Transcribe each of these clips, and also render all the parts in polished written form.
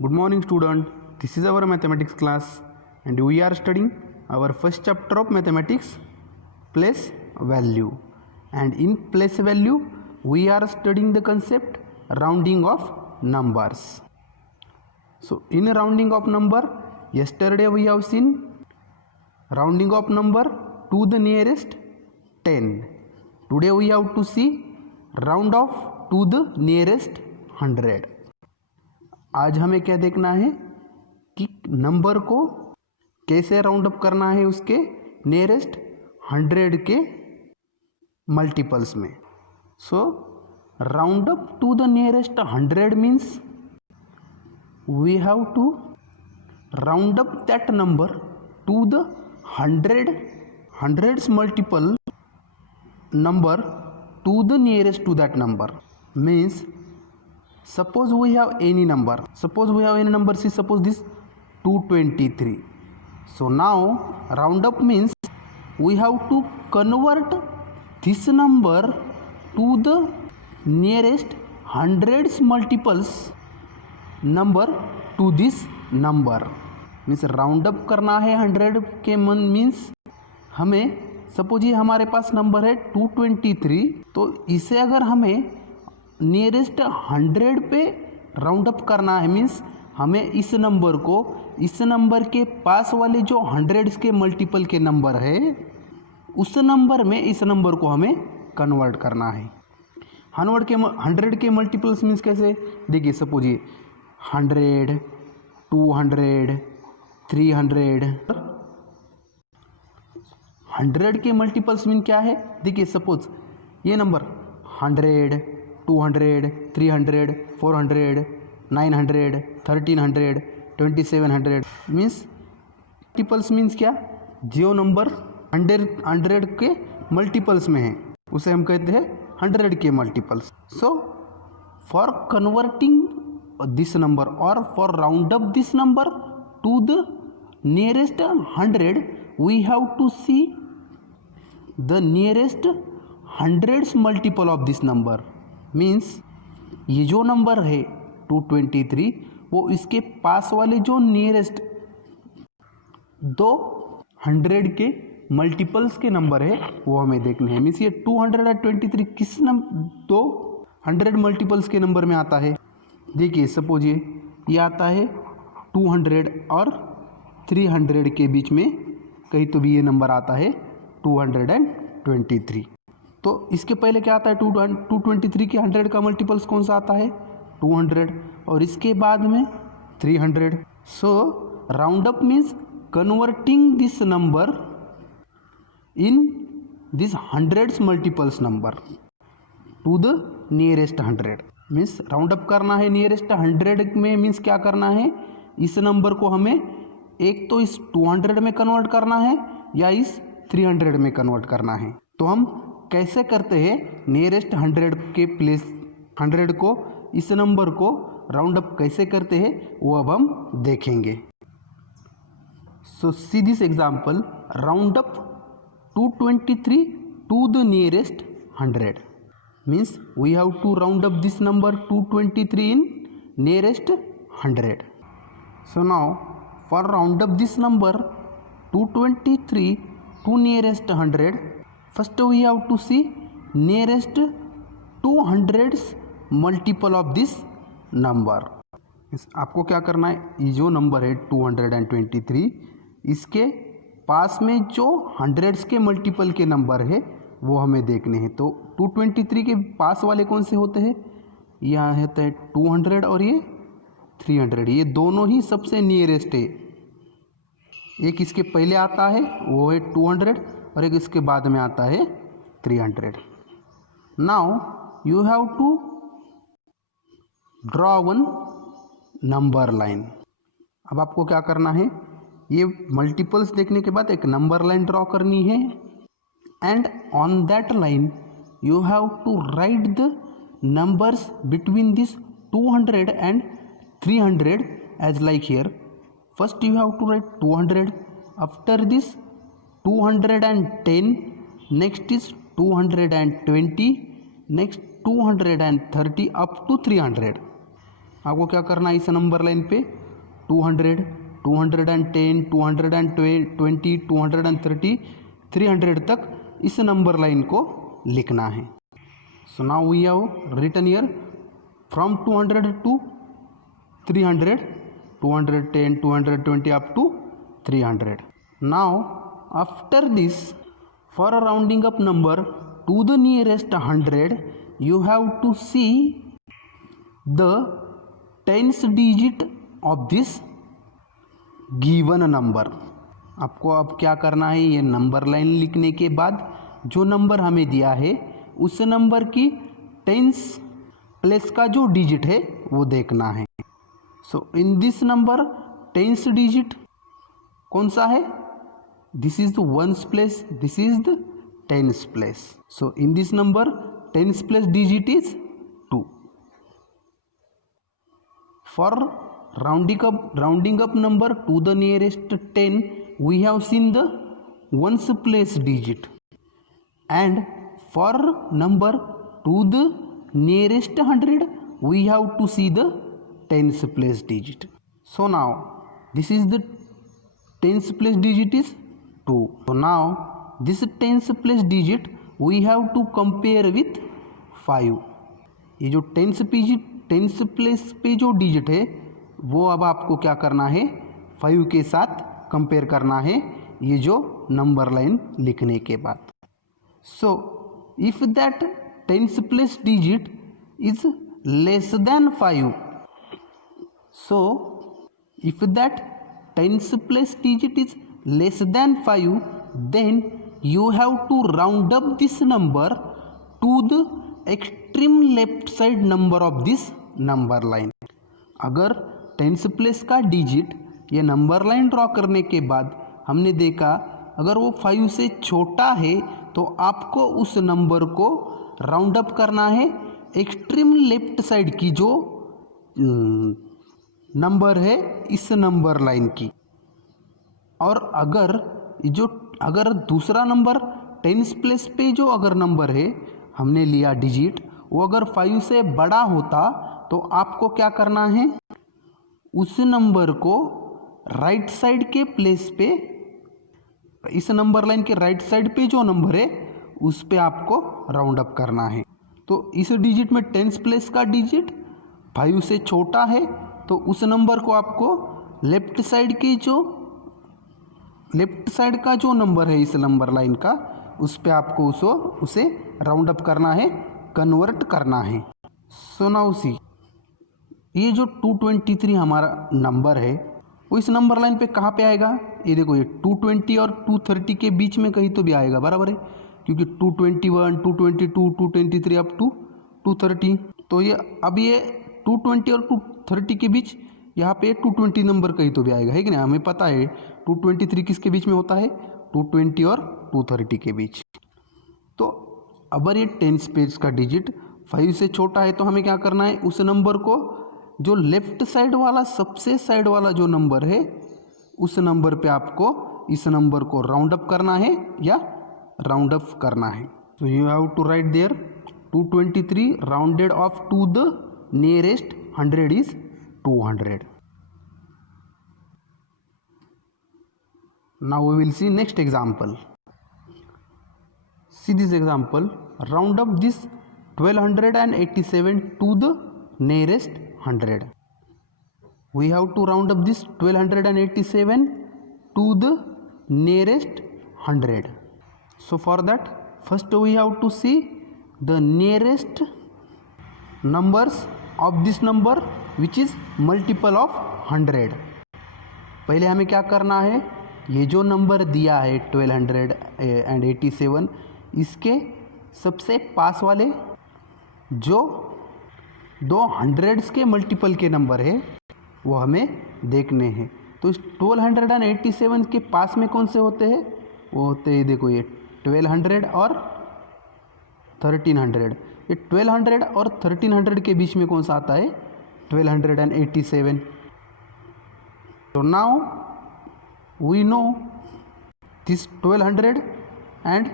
Good morning student, this is our mathematics class and we are studying our first chapter of mathematics, place value, and in place value we are studying the concept rounding of numbers. So in rounding of number, yesterday we have seen rounding of number to the nearest 10. Today we have to see round off to the nearest 100. आज हमें क्या देखना है कि number को कैसे round up करना है उसके नियरेस्ट 100 के मल्टीपल्स में. So round up to the nearest 100 means we have to round up that number to the 100's multiple number to the nearest to that number. Means suppose we have any number, see, suppose this 223. So now round up means we have to convert this number to the nearest 100's multiples number to this number. Means round up करना है 100 के means हमें suppose ये हमारे पास number है 223, तो इसे अगर हमें नियरेस्ट 100 पे राउंड अप करना है मीन्स हमें इस नंबर को इस नंबर के पास वाले जो 100 के मल्टीपल के नंबर है उस नंबर में इस नंबर को हमें कन्वर्ट करना है. 100 के मल्टीपल्स मीन्स कैसे, देखिए सपोज ये 100, 200, 300. 100 के मल्टीपल्स मीन क्या है, देखिए सपोज ये नंबर 100, 200, 300, 400, 900, 1300, 2700 मीन्स मल्टीपल्स मीन्स क्या, जो नंबर 100 के मल्टीपल्स में है उसे हम कहते हैं 100 के multiples. So for converting this number और for round up this number to the nearest 100 we have to see the nearest 100's multiple of this number. means ये जो नंबर है 223 वो इसके पास वाले जो नियरेस्ट दो 100 के मल्टीपल्स के नंबर है वो हमें देखने हैं. मीन्स ये 223 किस दो 100 मल्टीपल्स के नंबर में आता है. देखिए सपोज ये आता है 200 और 300 के बीच में कहीं तो भी ये नंबर आता है 223. तो इसके पहले क्या आता है 223 के 100 का मल्टीपल्स कौन सा आता है 200 और इसके बाद में 300. सो round up means converting this number in this 100's multiples number to the nearest 100. Means round up करना है नियरेस्ट 100 में. मीन्स क्या करना है, इस नंबर को हमें एक तो इस 200 में कन्वर्ट करना है या इस 300 में कन्वर्ट करना है. तो हम कैसे करते हैं नियरेस्ट 100 के प्लेस 100 को इस नंबर को राउंड अप कैसे करते हैं वो अब हम देखेंगे. So see this example, round up 223 to the nearest 100 means we have to round up this number 223 in nearest 100. So now for round up this number 223 to nearest 100, first we have to see nearest 200's multiple of this number. आपको क्या करना है, ये जो number है 223 इसके पास में जो 100's के मल्टीपल के नंबर है वो हमें देखने हैं. तो 223 के पास वाले कौन से होते हैं, यहाँ होता है 200 और ये 300. ये दोनों ही सबसे नियरेस्ट है. एक इसके पहले आता है वो है 200 और एक इसके बाद में आता है 300. Now you have to draw one number line. अब आपको क्या करना है, ये मल्टीपल्स देखने के बाद एक नंबर लाइन ड्रॉ करनी है and on that line you have to write the numbers between this 200 and 300 as like here. First you have to write 200, after this 210, next is 220, next 230 up to 300. आपको क्या करना है इस number line पे 200, 210, 220, 230, 300 तक इस नंबर लाइन को लिखना है। So now we have written here from 200 to 300, 210, 220 up to 300. Now after this, for a rounding up number to the nearest 100, you have to see the tens digit of this given number. आपको अब क्या करना है, ये number line लिखने के बाद जो नंबर हमें दिया है उस नंबर की टेंस प्लेस का जो डिजिट है वो देखना है। So in this number tens digit कौन सा है, this is the ones place, this is the tens place. So in this number tens place digit is 2। For rounding up number to the nearest 10, we have seen the ones place digit, and for number to the nearest 100, we have to see the tens place digit. So now this is the tens place digit is 2. So now this tens place digit we have to compare with 5. ये जो tens place पे जो digit है वो अब आपको क्या करना है, 5 के साथ कंपेयर करना है ये जो नंबर लाइन लिखने के बाद। So if that tense place digit is less than 5, so if that tens place digit is less than 5, then you have to round up this number to the extreme left side number of this number line. अगर tens place का digit ये number line draw करने के बाद हमने देखा अगर वो 5 से छोटा है तो आपको उस नंबर को राउंड अप करना है एक्सट्रीम लेफ्ट साइड की जो नंबर है इस नंबर लाइन की। और अगर दूसरा नंबर टेंस प्लेस पे जो अगर नंबर है हमने लिया डिजिट वो अगर 5 से बड़ा होता तो आपको क्या करना है, उस नंबर को राइट साइड के प्लेस पे, इस नंबर लाइन के राइट साइड पे जो नंबर है उस पे आपको राउंड अप करना है। तो इस डिजिट में टेंस प्लेस का डिजिट 5 से छोटा है तो उस नंबर को आपको लेफ्ट साइड का जो नंबर है इस नंबर लाइन का उस पे आपको उसे राउंड अप करना है, कन्वर्ट करना है। सो नाउ सी, ये जो 223 हमारा नंबर है वो इस नंबर लाइन पे कहाँ पे आएगा, ये देखो ये 220 और 230 के बीच में कहीं तो भी आएगा, बराबर है, क्योंकि 221, 222, 223 अप टू 230। तो ये अब ये 220 और 230 के बीच यहाँ पे 220 नंबर कहीं तो भी आएगा, है कि नहीं, हमें पता है 223 किसके बीच में होता है, 220 और 230 के बीच। तो अगर ये टेंस प्लेस का डिजिट 5 से छोटा है तो हमें क्या करना है, उस नंबर को जो लेफ्ट साइड वाला सबसे साइड वाला जो नंबर है उस नंबर पे आपको इस नंबर को राउंड अप करना है या राउंड अप करना है। So you have to write there 223 rounded off to the nearest 100 is 200. Now we will see next example. See this example. Round up this 1287 to the nearest 100. We have to round up this 1287 to the nearest 100. So for that, first we have to see the nearest numbers of this number which is multiple of 100. पहले हमें क्या करना है, ये जो number दिया है 1287 इसके सबसे पास वाले जो दो हंड्रेड्स के मल्टीपल के नंबर है वो हमें देखने हैं। तो इस 1287 के पास में कौन से होते हैं, वो होते हैं देखो ये 1200 और 1300। ये 1200 और 1300 के बीच में कौन सा आता है, 1287। तो now we know this 1200 and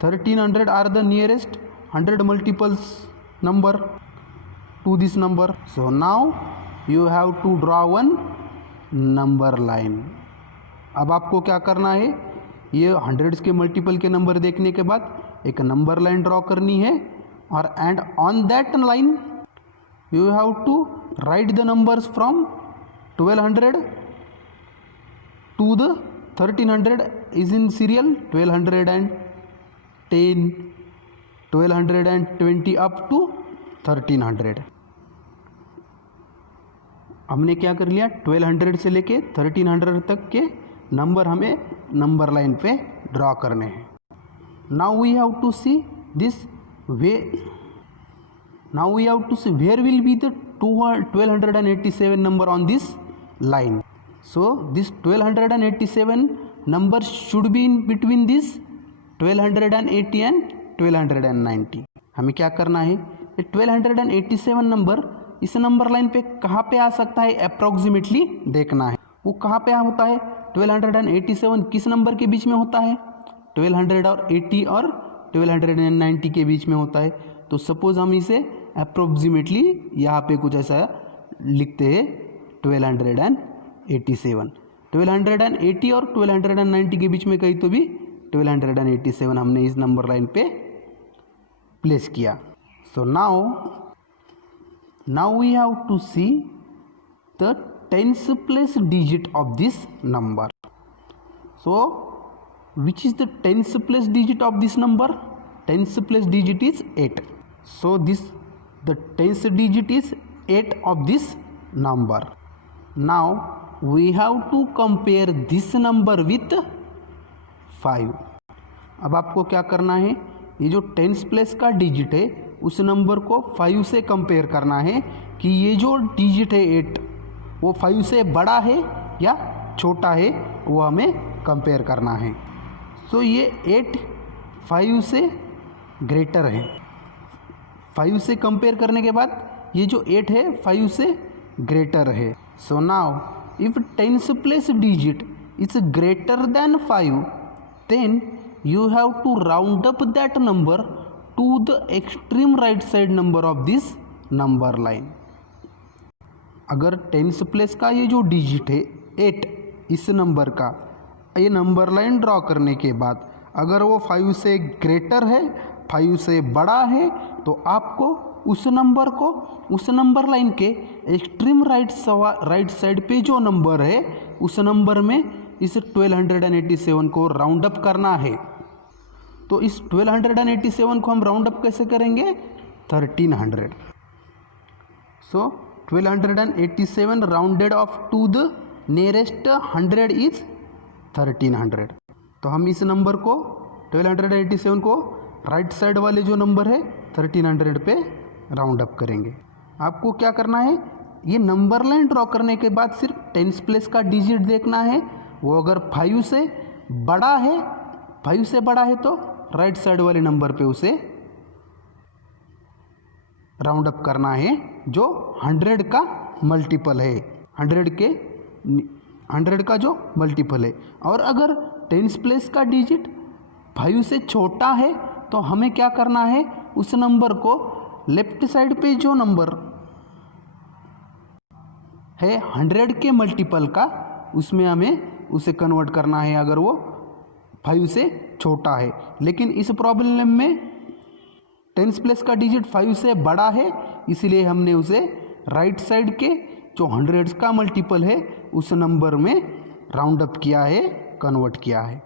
1300 are the nearest 100 multiples number to this number. So now you have to draw one number line. अब आपको क्या करना है, ये हंड्रेड्स के मल्टीपल के नंबर देखने के बाद एक नंबर लाइन ड्रॉ करनी है, और and on that line you have to write the numbers from 1200 to the 1300 is in serial 1210, 1220 up to 1300। हमने क्या कर लिया, 1200 से लेके 1300 तक के नंबर हमें नंबर लाइन पे ड्रॉ करने हैं। Now we have to see this way, now we have to see where will be the 1287 number on this line. So this 1287 number should be in between this 1280 and 1290। हमें क्या करना है, 1287 number इस number line पे कहाँ पे आ सकता है अप्रोक्सीमेटली देखना है। वो कहाँ पे होता है, 1287 किस नंबर के बीच में होता है, 1280 और 1290 के बीच में होता है। तो सपोज हम इसे अप्रोक्सीमेटली यहाँ पे कुछ ऐसा लिखते हैं 1287, 1280 और 1290 के बीच में कहीं तो भी 1287 हमने इस नंबर लाइन पे प्लेस किया। सो now we have to see the tens place digit of this number. So which is the tens place digit of this number? Tens place digit is 8. So the tens digit is 8 of this number. Now we have to compare this number with 5. अब आपको क्या करना है, ये जो tens place का digit है उस नंबर को 5 से कंपेयर करना है कि ये जो डिजिट है 8 वो 5 से बड़ा है या छोटा है, वो हमें कंपेयर करना है। सो ये 8 5 से ग्रेटर है। 5 से कंपेयर करने के बाद ये जो 8 है 5 से ग्रेटर है। So now if tens place digit is greater than 5 then you have to round up that number to the extreme right side number of this number line। अगर टेंस प्लेस का ये जो डिजिट है 8 इस number का, ये number line draw करने के बाद अगर वो 5 से ग्रेटर है, 5 से बड़ा है, तो आपको उस नंबर को उस नंबर लाइन के एक्सट्रीम राइट साइड पे जो नंबर है उस नंबर में इस 1287 को राउंड अप करना है। तो इस 1287 को हम राउंड अप कैसे करेंगे, 1300। So 1287 rounded off to the nearest 100 is 1300। तो हम इस नंबर को 1287 को राइट साइड वाले जो नंबर है 1300 पे राउंड अप करेंगे। आपको क्या करना है, ये नंबर लाइन ड्रॉ करने के बाद सिर्फ टेंस प्लेस का डिजिट देखना है। वो अगर 5 से बड़ा है, 5 से बड़ा है तो राइट साइड वाले नंबर पे उसे राउंड अप करना है जो 100 का मल्टीपल है, 100 का जो मल्टीपल है। और अगर टेंस प्लेस का डिजिट 5 से छोटा है तो हमें क्या करना है, उस नंबर को लेफ्ट साइड पे जो नंबर है 100 के मल्टीपल का, उसमें हमें उसे कन्वर्ट करना है अगर वो 5 से छोटा है। लेकिन इस प्रॉब्लम में टेंस प्लेस का डिजिट 5 से बड़ा है, इसलिए हमने उसे राइट साइड के जो 100 का मल्टीपल है उस नंबर में राउंड अप किया है, कन्वर्ट किया है।